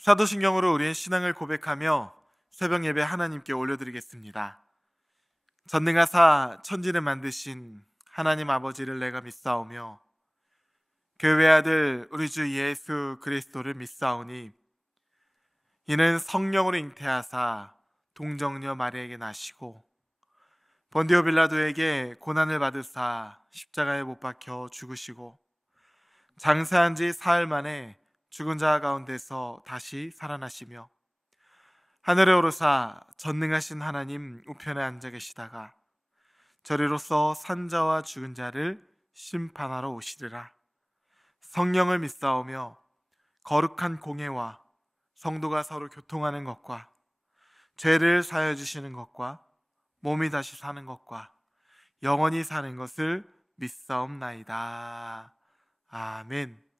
사도신경으로 우리의 신앙을 고백하며 새벽 예배 하나님께 올려드리겠습니다. 전능하사 천지를 만드신 하나님 아버지를 내가 믿사오며 그 외아들 우리 주 예수 그리스도를 믿사오니 이는 성령으로 잉태하사 동정녀 마리아에게 나시고 본디오 빌라도에게 고난을 받으사 십자가에 못 박혀 죽으시고 장사한 지 사흘 만에 죽은 자 가운데서 다시 살아나시며 하늘에 오르사 전능하신 하나님 우편에 앉아 계시다가 저리로서 산자와 죽은 자를 심판하러 오시리라. 성령을 믿사오며 거룩한 공회와 성도가 서로 교통하는 것과 죄를 사하여 주시는 것과 몸이 다시 사는 것과 영원히 사는 것을 믿사옵나이다. 아멘.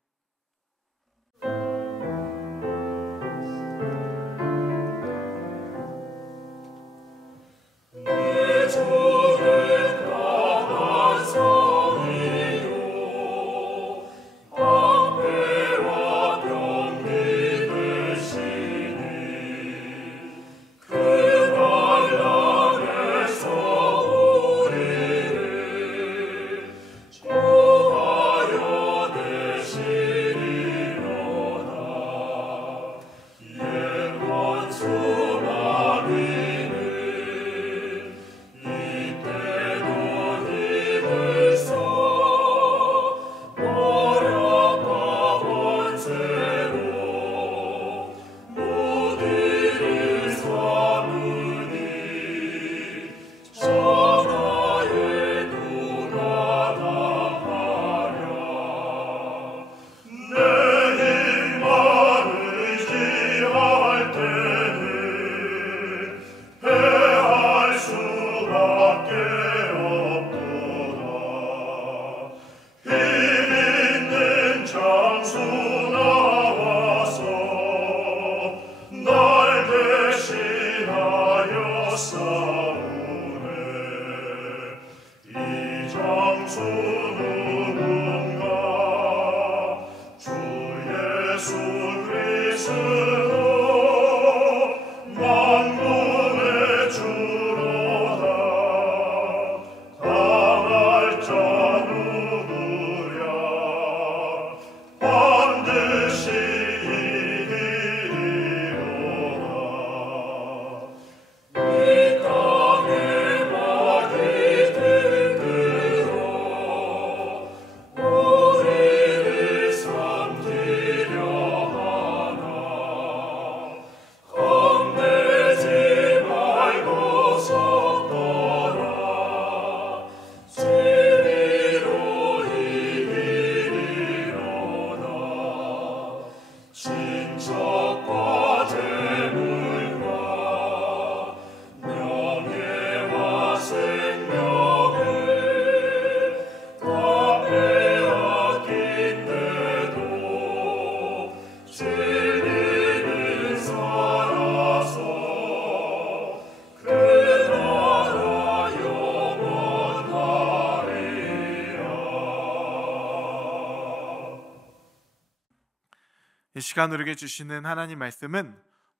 이 시간 우리에게 주시는 하나님 말씀은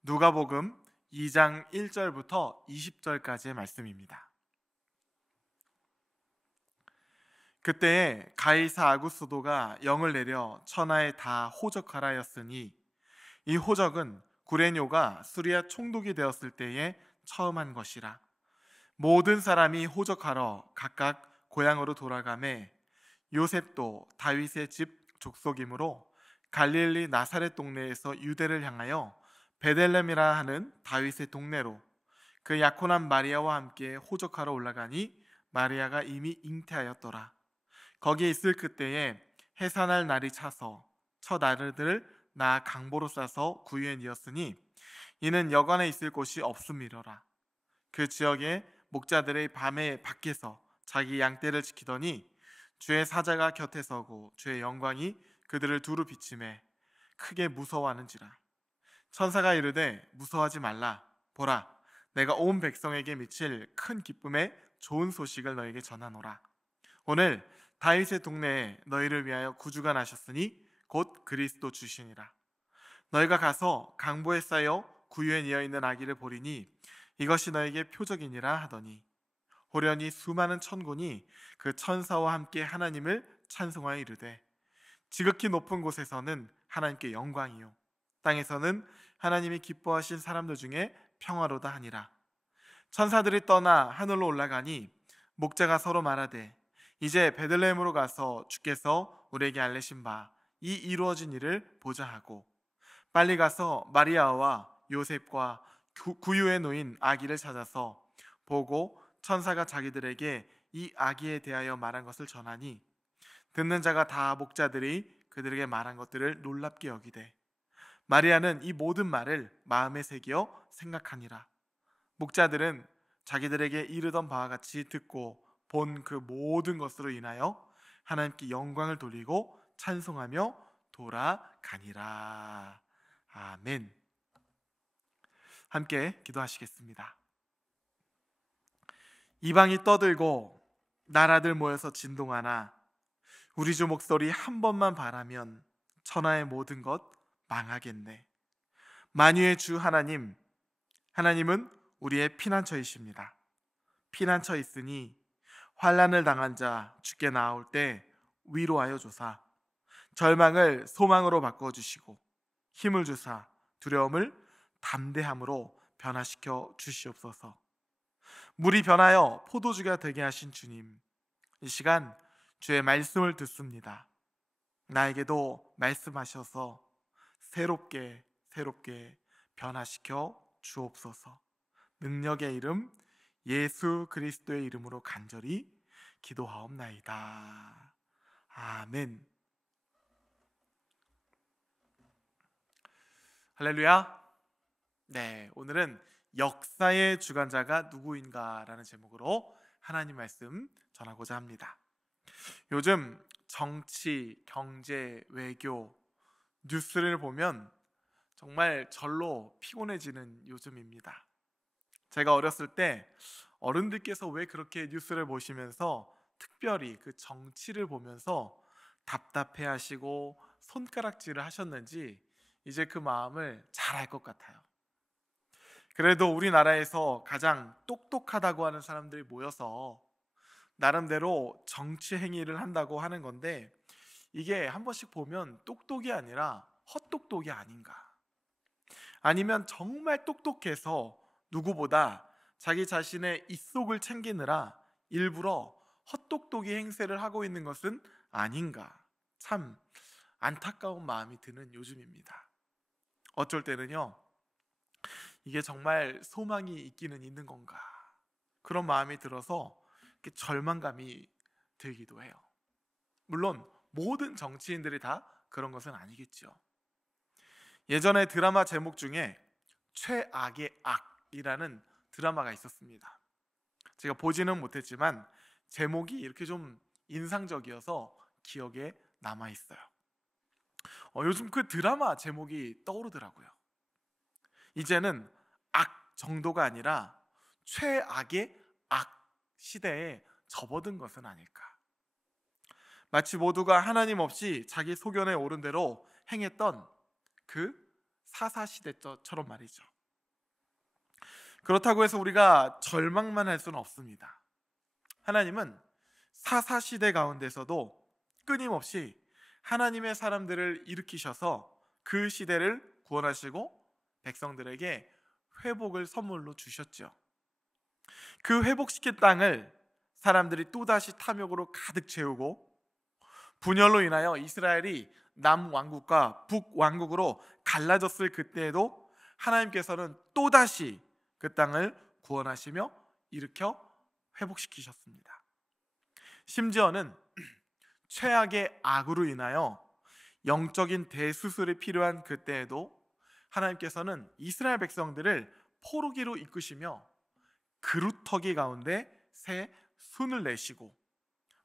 누가복음 2장 1절부터 20절까지의 말씀입니다. 그때에 가이사 아구스도가 영을 내려 천하에 다 호적하라 하였으니 이 호적은 구레뇨가 수리아 총독이 되었을 때에 처음 한 것이라. 모든 사람이 호적하러 각각 고향으로 돌아가매 요셉도 다윗의 집 족속이므로 갈릴리 나사렛 동네에서 유대를 향하여 베들레헴이라 하는 다윗의 동네로 그 약혼한 마리아와 함께 호적하러 올라가니 마리아가 이미 잉태하였더라. 거기에 있을 그때에 해산할 날이 차서 첫 아들을 낳아 강보로 싸서 구유에 뉘었으니 이는 여관에 있을 곳이 없음이로라. 그 지역의 목자들의 밤에 밖에서 자기 양떼를 지키더니 주의 사자가 곁에 서고 주의 영광이 그들을 두루 비치매 크게 무서워하는지라. 천사가 이르되 무서워하지 말라. 보라, 내가 온 백성에게 미칠 큰 기쁨의 좋은 소식을 너에게 전하노라. 오늘 다윗의 동네에 너희를 위하여 구주가 나셨으니 곧 그리스도 주시니라. 너희가 가서 강보에 쌓여 구유에 뉘어 있는 아기를 보리니 이것이 너에게 표적이니라 하더니 호련히 수많은 천군이 그 천사와 함께 하나님을 찬송하여 이르되 지극히 높은 곳에서는 하나님께 영광이요 땅에서는 하나님이 기뻐하신 사람들 중에 평화로다 하니라. 천사들이 떠나 하늘로 올라가니 목자가 서로 말하되 이제 베들레헴으로 가서 주께서 우리에게 알리신 바 이 이루어진 일을 보자 하고 빨리 가서 마리아와 요셉과 구유에 놓인 아기를 찾아서 보고 천사가 자기들에게 이 아기에 대하여 말한 것을 전하니 듣는 자가 다 목자들이 그들에게 말한 것들을 놀랍게 여기되 마리아는 이 모든 말을 마음에 새겨 생각하니라. 목자들은 자기들에게 이르던 바와 같이 듣고 본 그 모든 것으로 인하여 하나님께 영광을 돌리고 찬송하며 돌아가니라. 아멘. 함께 기도하시겠습니다. 이방이 떠들고 나라들 모여서 진동하나 우리 주 목소리 한 번만 바라면 천하의 모든 것 망하겠네. 만유의 주 하나님, 하나님은 우리의 피난처이십니다. 피난처 있으니 환난을 당한 자 주께 나아올 때 위로하여 주사 절망을 소망으로 바꿔주시고 힘을 주사 두려움을 담대함으로 변화시켜 주시옵소서. 물이 변하여 포도주가 되게 하신 주님, 이 시간 주의 말씀을 듣습니다. 나에게도 말씀하셔서 새롭게 변화시켜 주옵소서. 능력의 이름 예수 그리스도의 이름으로 간절히 기도하옵나이다. 아멘. 할렐루야. 네, 오늘은 역사의 주관자가 누구인가라는 제목으로 하나님 말씀 전하고자 합니다. 요즘 정치, 경제, 외교, 뉴스를 보면 정말 절로 피곤해지는 요즘입니다. 제가 어렸을 때 어른들께서 왜 그렇게 뉴스를 보시면서 특별히 그 정치를 보면서 답답해 하시고 손가락질을 하셨는지 이제 그 마음을 잘 알 것 같아요. 그래도 우리나라에서 가장 똑똑하다고 하는 사람들이 모여서 나름대로 정치 행위를 한다고 하는 건데 이게 한 번씩 보면 똑똑이 아니라 헛똑똑이 아닌가, 아니면 정말 똑똑해서 누구보다 자기 자신의 입속을 챙기느라 일부러 헛똑똑이 행세를 하고 있는 것은 아닌가, 참 안타까운 마음이 드는 요즘입니다. 어쩔 때는요, 이게 정말 소망이 있기는 있는 건가, 그런 마음이 들어서 이렇게 절망감이 들기도 해요. 물론 모든 정치인들이 다 그런 것은 아니겠죠. 예전에 드라마 제목 중에 최악의 악이라는 드라마가 있었습니다. 제가 보지는 못했지만 제목이 이렇게 좀 인상적이어서 기억에 남아있어요. 요즘 그 드라마 제목이 떠오르더라고요. 이제는 악 정도가 아니라 최악의 악 시대에 접어든 것은 아닐까. 마치 모두가 하나님 없이 자기 소견에 오른 대로 행했던 그 사사시대처럼 말이죠. 그렇다고 해서 우리가 절망만 할 수는 없습니다. 하나님은 사사시대 가운데서도 끊임없이 하나님의 사람들을 일으키셔서 그 시대를 구원하시고 백성들에게 회복을 선물로 주셨죠. 그 회복시킨 땅을 사람들이 또다시 탐욕으로 가득 채우고 분열로 인하여 이스라엘이 남왕국과 북왕국으로 갈라졌을 그때에도 하나님께서는 또다시 그 땅을 구원하시며 일으켜 회복시키셨습니다. 심지어는 최악의 악으로 인하여 영적인 대수술이 필요한 그때에도 하나님께서는 이스라엘 백성들을 포로기로 이끄시며 그루터기 가운데 새 순을 내시고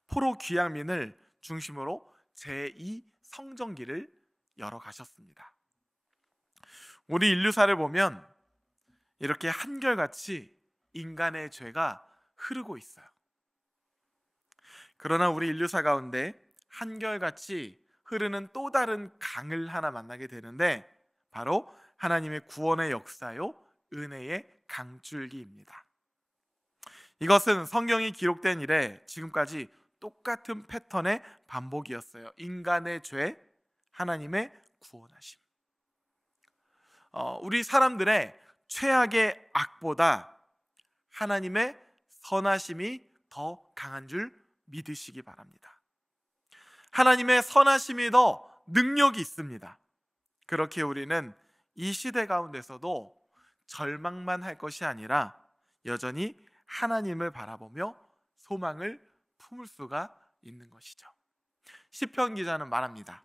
포로 귀양민을 중심으로 제2성전기를 열어가셨습니다. 우리 인류사를 보면 이렇게 한결같이 인간의 죄가 흐르고 있어요. 그러나 우리 인류사 가운데 한결같이 흐르는 또 다른 강을 하나 만나게 되는데 바로 하나님의 구원의 역사요, 은혜의 강줄기입니다. 이것은 성경이 기록된 이래 지금까지 똑같은 패턴의 반복이었어요. 인간의 죄, 하나님의 구원하심. 우리 사람들의 최악의 악보다 하나님의 선하심이 더 강한 줄 믿으시기 바랍니다. 하나님의 선하심이 더 능력이 있습니다. 그렇게 우리는 이 시대 가운데서도 절망만 할 것이 아니라 여전히 하나님을 바라보며 소망을 품을 수가 있는 것이죠. 시편 기자는 말합니다.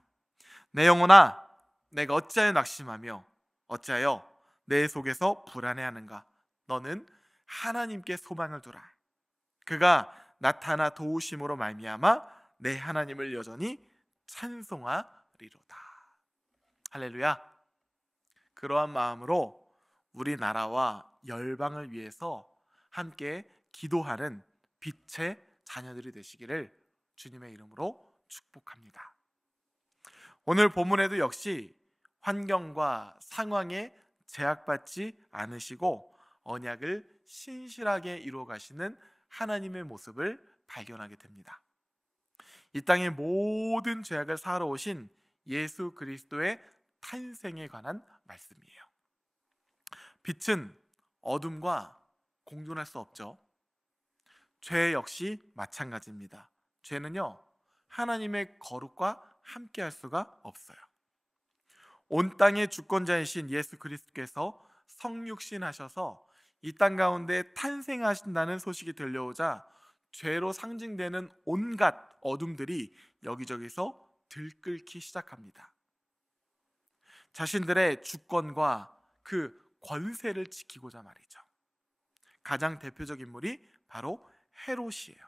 내 영혼아, 내가 어찌하여 낙심하며 어찌하여 내 속에서 불안해하는가? 너는 하나님께 소망을 두라. 그가 나타나 도우심으로 말미암아 내 하나님을 여전히 찬송하리로다. 할렐루야. 그러한 마음으로 우리나라와 열방을 위해서 함께 기도하는 빛의 자녀들이 되시기를 주님의 이름으로 축복합니다. 오늘 본문에도 역시 환경과 상황에 제약받지 않으시고 언약을 신실하게 이루어 가시는 하나님의 모습을 발견하게 됩니다. 이 땅의 모든 죄악을 사하러 오신 예수 그리스도의 탄생에 관한 말씀이에요. 빛은 어둠과 공존할 수 없죠. 죄 역시 마찬가지입니다. 죄는요, 하나님의 거룩과 함께 할 수가 없어요. 온 땅의 주권자이신 예수 그리스도께서 성육신 하셔서 이 땅 가운데 탄생하신다는 소식이 들려오자 죄로 상징되는 온갖 어둠들이 여기저기서 들끓기 시작합니다. 자신들의 주권과 그 권세를 지키고자 말이죠. 가장 대표적인 인물이 바로 헤롯이에요.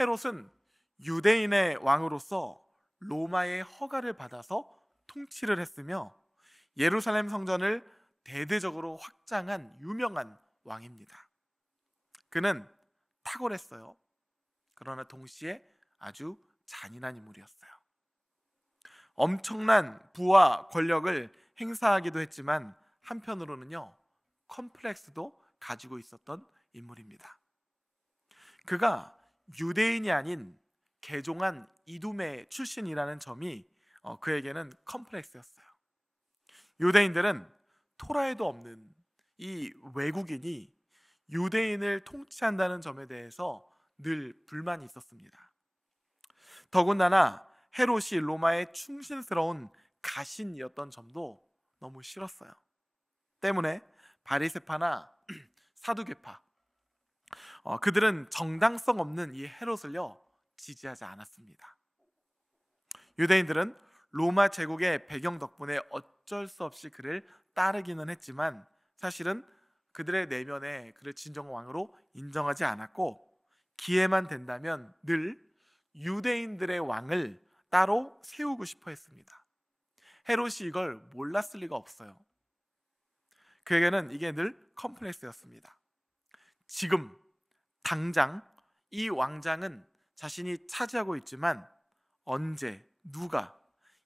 헤롯은 유대인의 왕으로서 로마의 허가를 받아서 통치를 했으며 예루살렘 성전을 대대적으로 확장한 유명한 왕입니다. 그는 탁월했어요. 그러나 동시에 아주 잔인한 인물이었어요. 엄청난 부와 권력을 행사하기도 했지만 한편으로는요, 컴플렉스도 가지고 있었던 인물입니다. 그가 유대인이 아닌 개종한 이두메 출신이라는 점이 그에게는 컴플렉스였어요. 유대인들은 토라에도 없는 이 외국인이 유대인을 통치한다는 점에 대해서 늘 불만이 있었습니다. 더군다나 헤롯이 로마의 충신스러운 가신이었던 점도 너무 싫었어요. 때문에 바리새파나 사두개파, 그들은 정당성 없는 이 헤롯을요 지지하지 않았습니다. 유대인들은 로마 제국의 배경 덕분에 어쩔 수 없이 그를 따르기는 했지만 사실은 그들의 내면에 그를 진정 왕으로 인정하지 않았고, 기회만 된다면 늘 유대인들의 왕을 따로 세우고 싶어 했습니다. 헤롯이 이걸 몰랐을 리가 없어요. 그에게는 이게 늘 컴플렉스였습니다. 지금 당장 이 왕장은 자신이 차지하고 있지만 언제 누가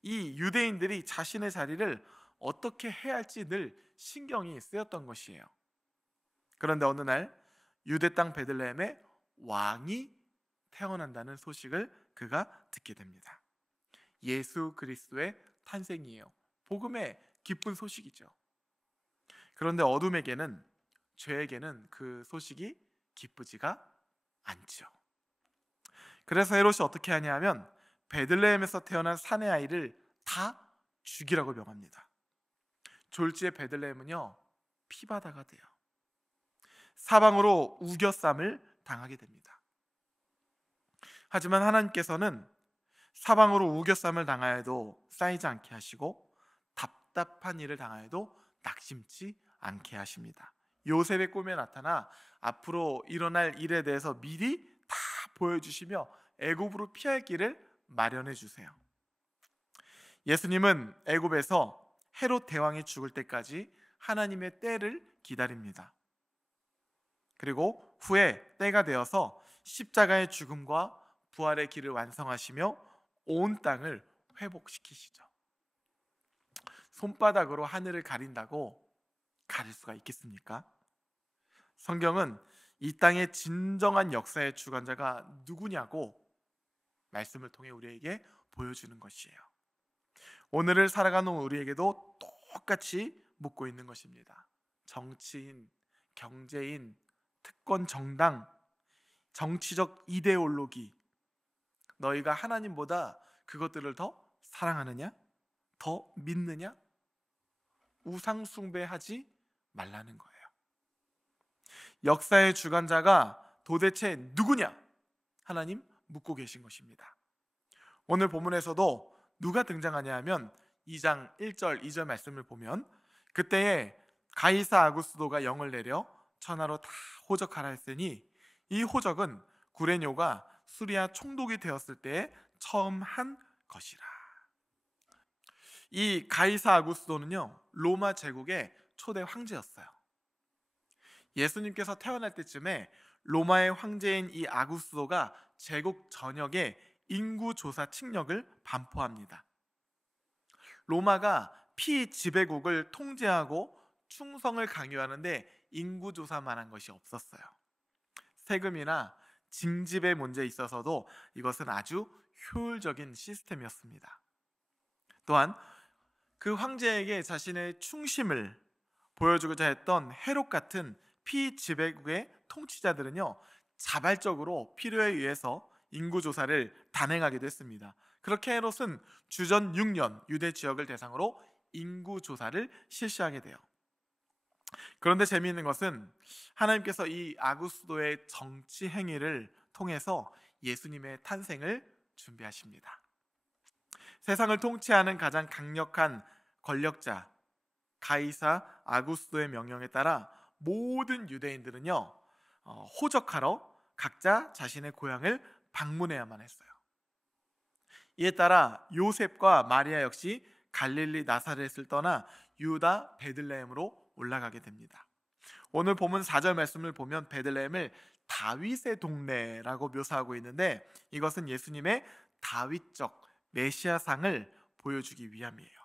이 유대인들이 자신의 자리를 어떻게 해야 할지 늘 신경이 쓰였던 것이에요. 그런데 어느 날 유대 땅 베들레헴에 왕이 태어난다는 소식을 그가 듣게 됩니다. 예수 그리스도의 탄생이에요. 복음의 기쁜 소식이죠. 그런데 어둠에게는, 죄에게는 그 소식이 기쁘지가 않죠. 그래서 헤롯이 어떻게 하냐 하면 베들레헴에서 태어난 사내 아이를 다 죽이라고 명합니다. 졸지의 베들레헴은요 피바다가 돼요. 사방으로 우겨쌈을 당하게 됩니다. 하지만 하나님께서는 사방으로 우겨쌈을 당하여도 쌓이지 않게 하시고 답답한 일을 당하여도 낙심치 않게 하십니다. 요셉의 꿈에 나타나 앞으로 일어날 일에 대해서 미리 다 보여주시며 애굽으로 피할 길을 마련해 주세요. 예수님은 애굽에서 헤롯 대왕이 죽을 때까지 하나님의 때를 기다립니다. 그리고 후에 때가 되어서 십자가의 죽음과 부활의 길을 완성하시며 온 땅을 회복시키시죠. 손바닥으로 하늘을 가린다고 가릴 수가 있겠습니까? 성경은 이 땅의 진정한 역사의 주관자가 누구냐고 말씀을 통해 우리에게 보여주는 것이에요. 오늘을 살아가는 우리에게도 똑같이 묻고 있는 것입니다. 정치인, 경제인, 특권 정당, 정치적 이데올로기, 너희가 하나님보다 그것들을 더 사랑하느냐? 더 믿느냐? 우상 숭배하지 말라는 거예요. 역사의 주관자가 도대체 누구냐? 하나님 묻고 계신 것입니다. 오늘 본문에서도 누가 등장하냐 하면 2장 1절 2절 말씀을 보면 그때에 가이사 아구스도가 영을 내려 천하로 다 호적하라 했으니 이 호적은 구레뇨가 수리아 총독이 되었을 때에 처음 한 것이라. 이 가이사 아구스도는요, 로마 제국의 초대 황제였어요. 예수님께서 태어날 때쯤에 로마의 황제인 이 아구스도가 제국 전역에 인구조사 칙령을 반포합니다. 로마가 피지배국을 통제하고 충성을 강요하는데 인구조사만 한 것이 없었어요. 세금이나 징집의 문제에 있어서도 이것은 아주 효율적인 시스템이었습니다. 또한 그 황제에게 자신의 충심을 보여주고자 했던 헤롯 같은 피지배국의 통치자들은요, 자발적으로 필요에 의해서 인구조사를 단행하기도 했습니다. 그렇게 헤롯은 주전 6년 유대 지역을 대상으로 인구조사를 실시하게 돼요. 그런데 재미있는 것은 하나님께서 이 아구스도의 정치 행위를 통해서 예수님의 탄생을 준비하십니다. 세상을 통치하는 가장 강력한 권력자 가이사 아구스도의 명령에 따라 모든 유대인들은요, 호적하러 각자 자신의 고향을 방문해야만 했어요. 이에 따라 요셉과 마리아 역시 갈릴리 나사렛을 떠나 유다 베들레헴으로 올라가게 됩니다. 오늘 본문 4절 말씀을 보면 베들레헴을 다윗의 동네라고 묘사하고 있는데 이것은 예수님의 다윗적 메시아상을 보여주기 위함이에요.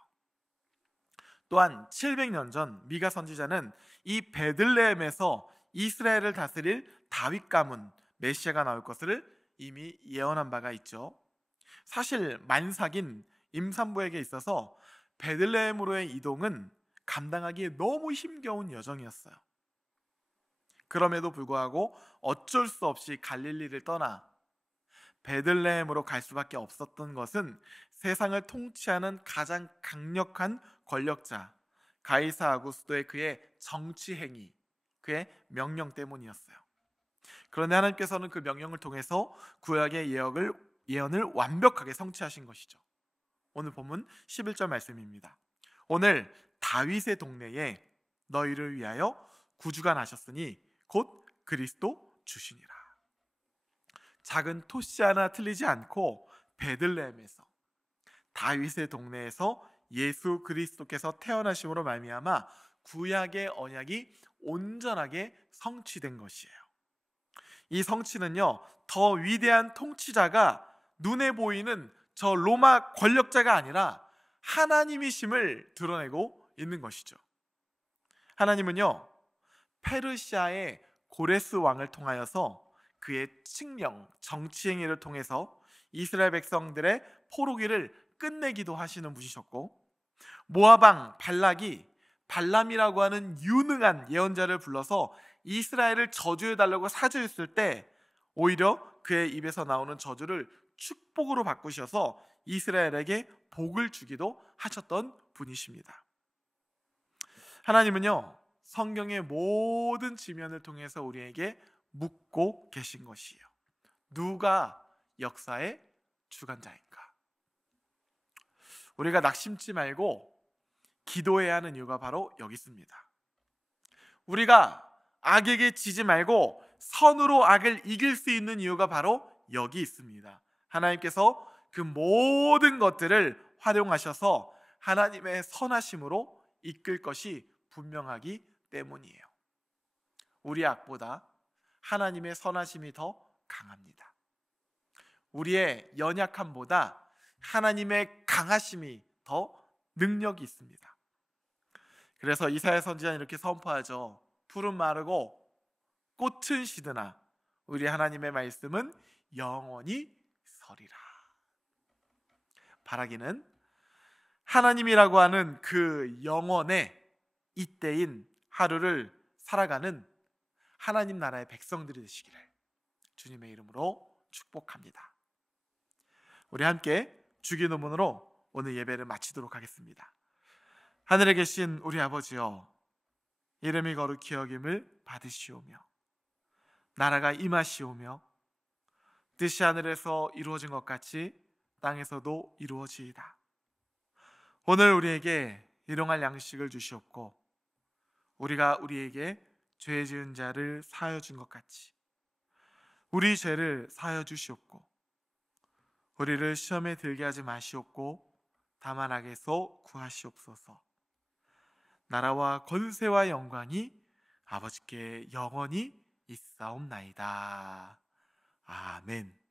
또한 700년 전 미가 선지자는 이 베들레헴에서 이스라엘을 다스릴 다윗 가문 메시아가 나올 것을 이미 예언한 바가 있죠. 사실 만삭인 임산부에게 있어서 베들레헴으로의 이동은 감당하기에 너무 힘겨운 여정이었어요. 그럼에도 불구하고 어쩔 수 없이 갈릴리를 떠나 베들레헴으로 갈 수밖에 없었던 것은 세상을 통치하는 가장 강력한 권력자 가이사 아구스도의 그의 정치 행위, 그의 명령 때문이었어요. 그런데 하나님께서는 그 명령을 통해서 구약의 예언을 완벽하게 성취하신 것이죠. 오늘 본문 11절 말씀입니다. 오늘 다윗의 동네에 너희를 위하여 구주가 나셨으니 곧 그리스도 주시니라. 작은 토시 하나 틀리지 않고 베들레헴에서 다윗의 동네에서 예수 그리스도께서 태어나심으로 말미암아 구약의 언약이 온전하게 성취된 것이에요. 이 성취는요, 더 위대한 통치자가 눈에 보이는 저 로마 권력자가 아니라 하나님이심을 드러내고 있는 것이죠. 하나님은요, 페르시아의 고레스 왕을 통하여서 그의 칙령, 정치 행위를 통해서 이스라엘 백성들의 포로기를 끝내기도 하시는 분이셨고, 모압 왕 발락이 발람이라고 하는 유능한 예언자를 불러서 이스라엘을 저주해달라고 사주했을 때 오히려 그의 입에서 나오는 저주를 축복으로 바꾸셔서 이스라엘에게 복을 주기도 하셨던 분이십니다. 하나님은요, 성경의 모든 지면을 통해서 우리에게 묻고 계신 것이에요. 누가 역사의 주관자인가? 우리가 낙심치 말고 기도해야 하는 이유가 바로 여기 있습니다. 우리가 악에게 지지 말고 선으로 악을 이길 수 있는 이유가 바로 여기 있습니다. 하나님께서 그 모든 것들을 활용하셔서 하나님의 선하심으로 이끌 것이 분명하기 때문이에요. 우리 악보다 하나님의 선하심이 더 강합니다. 우리의 연약함보다 하나님의 강하심이 더 능력이 있습니다. 그래서 이사야 선지자는 이렇게 선포하죠. 풀은 마르고 꽃은 시드나 우리 하나님의 말씀은 영원히 서리라. 바라기는 하나님이라고 하는 그 영원의 이때인 하루를 살아가는 하나님 나라의 백성들이 되시기를 주님의 이름으로 축복합니다. 우리 함께 주기도문으로 오늘 예배를 마치도록 하겠습니다. 하늘에 계신 우리 아버지여, 이름이 거룩히 여김을 받으시오며 나라가 임하시오며 뜻이 하늘에서 이루어진 것 같이 땅에서도 이루어지이다. 오늘 우리에게 일용할 양식을 주시옵고 우리가 우리에게 죄 지은 자를 사하여 준 것 같이 우리 죄를 사하여 주시옵고 우리를 시험에 들게 하지 마시옵고 다만 악에서 구하시옵소서. 나라와 권세와 영광이 아버지께 영원히 있사옵나이다. 아멘.